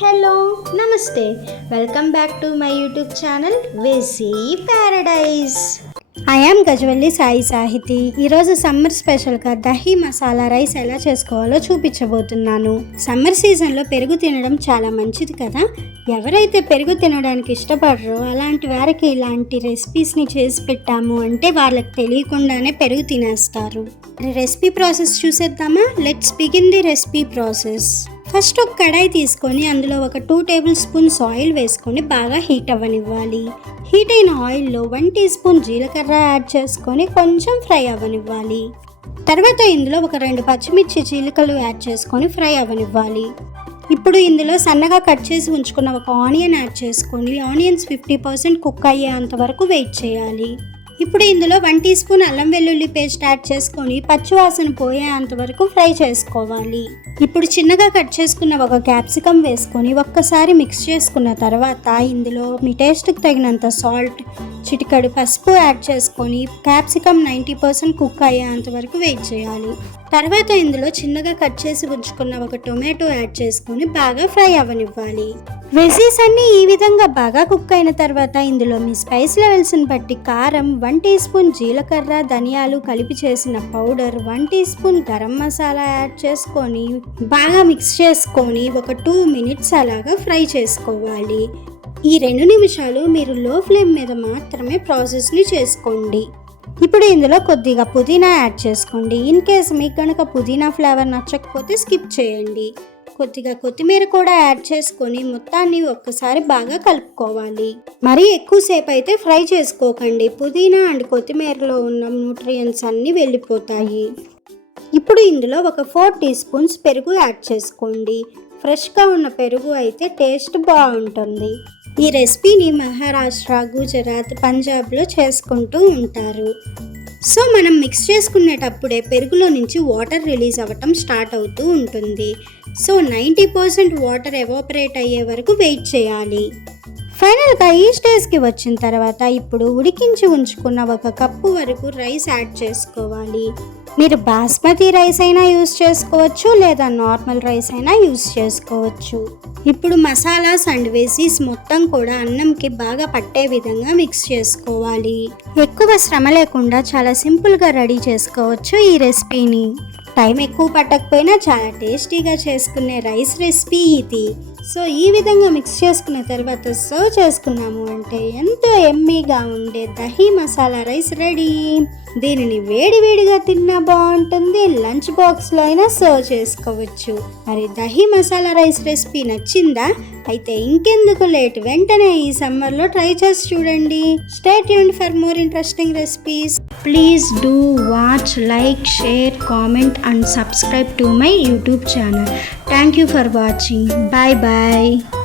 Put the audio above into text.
Hello నమస్తే. Welcome back to my YouTube channel వెసీ paradise I am Gajavalli Sai Sahiti ఈరోజు summer స్పెషల్గా dahi masala rice ఎలా చేసుకోవాలో చూపించబోతున్నాను. సమ్మర్ సీజన్లో పెరుగు తినడం చాలా మంచిది కదా. ఎవరైతే పెరుగు తినడానికి ఇష్టపడరో అలాంటి వారికి ఇలాంటి రెసిపీస్ని చేసి పెట్టాము అంటే వాళ్ళకి తెలియకుండానే పెరుగు తినేస్తారు. రెసిపీ ప్రాసెస్ చూసేద్దామా? Let's begin the recipe process first ఒక కడాయి తీసుకొని అందులో ఒక టూ టేబుల్ స్పూన్స్ ఆయిల్ వేసుకొని బాగా హీట్ అవ్వనివ్వాలి. హీట్ అయిన ఆయిల్లో వన్ టీ స్పూన్ జీలకర్ర యాడ్ చేసుకొని కొంచెం ఫ్రై అవ్వనివ్వాలి. తర్వాత ఇందులో ఒక రెండు పచ్చిమిర్చి చీలికలు యాడ్ చేసుకొని ఫ్రై అవ్వనివ్వాలి. ఇప్పుడు ఇందులో సన్నగా కట్ చేసి ఉంచుకున్న ఒక ఆనియన్ యాడ్ చేసుకొని ఆనియన్స్ ఫిఫ్టీ పర్సెంట్ కుక్ అయ్యేంత వరకు వెయిట్ చేయాలి. ఇప్పుడు ఇందులో వన్ టీ స్పూన్ అల్లం వెల్లుల్లి పేస్ట్ యాడ్ చేసుకొని పచ్చివాసన పోయేంత వరకు ఫ్రై చేసుకోవాలి. ఇప్పుడు చిన్నగా కట్ చేసుకున్న ఒక క్యాప్సికమ్ వేసుకొని ఒక్కసారి మిక్స్ చేసుకున్న తర్వాత ఇందులో మీ టేస్ట్కి తగినంత సాల్ట్ చిటికడు పసుపు యాడ్ చేసుకొని క్యాప్సికమ్ నైంటీ పర్సెంట్ కుక్ అయ్యేంత వరకు వెయిట్ చేయాలి. తర్వాత ఇందులో చిన్నగా కట్ చేసి ఉంచుకున్న ఒక టొమాటో యాడ్ చేసుకొని బాగా ఫ్రై అవ్వనివ్వాలి. వెజీస్ అన్నీ ఈ విధంగా బాగా కుక్ అయిన తర్వాత ఇందులో మీ స్పైస్ లెవెల్స్ని బట్టి కారం వన్ టీ స్పూన్ జీలకర్ర ధనియాలు కలిపి చేసిన powder one teaspoon garam masala add చేసుకొని బాగా మిక్స్ చేసుకొని ఒక టూ మినిట్స్ అలాగా ఫ్రై చేసుకోవాలి. ఈ రెండు నిమిషాలు మీరు లో ఫ్లేమ్ మీద మాత్రమే ప్రాసెస్ని చేసుకోండి. ఇప్పుడు ఇందులో కొద్దిగా పుదీనా యాడ్ చేసుకోండి. ఇన్ కేస్ మీకు కనుక పుదీనా ఫ్లేవర్ నచ్చకపోతే స్కిప్ చేయండి. కొద్దిగా కొత్తిమీర కూడా యాడ్ చేసుకొని మొత్తాన్ని ఒక్కసారి బాగా కలుపుకోవాలి. మరీ ఎక్కువసేపు అయితే ఫ్రై చేసుకోకండి. పుదీనా అండ్ కొత్తిమీరలో ఉన్న న్యూట్రియన్స్ అన్నీ వెళ్ళిపోతాయి. ఇప్పుడు ఇందులో ఒక ఫోర్ టీ స్పూన్స్ పెరుగు యాడ్ చేసుకోండి. ఫ్రెష్గా ఉన్న పెరుగు అయితే టేస్ట్ బాగుంటుంది. ఈ రెసిపీని మహారాష్ట్ర గుజరాత్ పంజాబ్లో చేసుకుంటూ ఉంటారు. సో మనం మిక్స్ చేసుకునేటప్పుడే పెరుగులో నుంచి వాటర్ రిలీజ్ అవ్వటం స్టార్ట్ అవుతూ ఉంటుంది. So ninety percent water evaporate అయ్యే వరకు వెయిట్ చేయాలి. ఫైనల్గా ఈ స్టేజ్కి వచ్చిన తర్వాత ఇప్పుడు ఉడికించి ఉంచుకున్న ఒక కప్పు వరకు రైస్ యాడ్ చేసుకోవాలి. మీరు బాస్మతి రైస్ అయినా యూస్ చేసుకోవచ్చు లేదా నార్మల్ రైస్ అయినా యూస్ చేసుకోవచ్చు. ఇప్పుడు మసాలాస్ అండ్ వెజీస్ మొత్తం కూడా అన్నంకి బాగా పట్టే విధంగా మిక్స్ చేసుకోవాలి. ఎక్కువ శ్రమ లేకుండా చాలా సింపుల్గా రెడీ చేసుకోవచ్చు ఈ రెసిపీని. టైం ఎక్కువ పట్టకపోయినా చాలా టేస్టీగా చేసుకునే రైస్ రెసిపీ ఇది. సో ఈ విధంగా మిక్స్ చేసుకున్న తర్వాత సర్వ్ చేసుకున్నాము అంటే ఎంతో ఎమ్మీగా ఉండే దహీ మసాలా రైస్ రెడీ. దీనిని వేడి వేడిగా తిన్నా బాగుంటుంది. లంచ్ బాక్స్లో అయినా సర్వ్ చేసుకోవచ్చు. మరి దహీ మసాలా రైస్ రెసిపీ నచ్చిందా? అయితే ఇంకెందుకు లేట్ వెంటనే ఈ సమ్మర్లో ట్రై చేసి చూడండి. Stay Yoon for more interesting recipes Please do watch, like, share, comment and subscribe to my YouTube channel. Thank you for watching. Bye bye.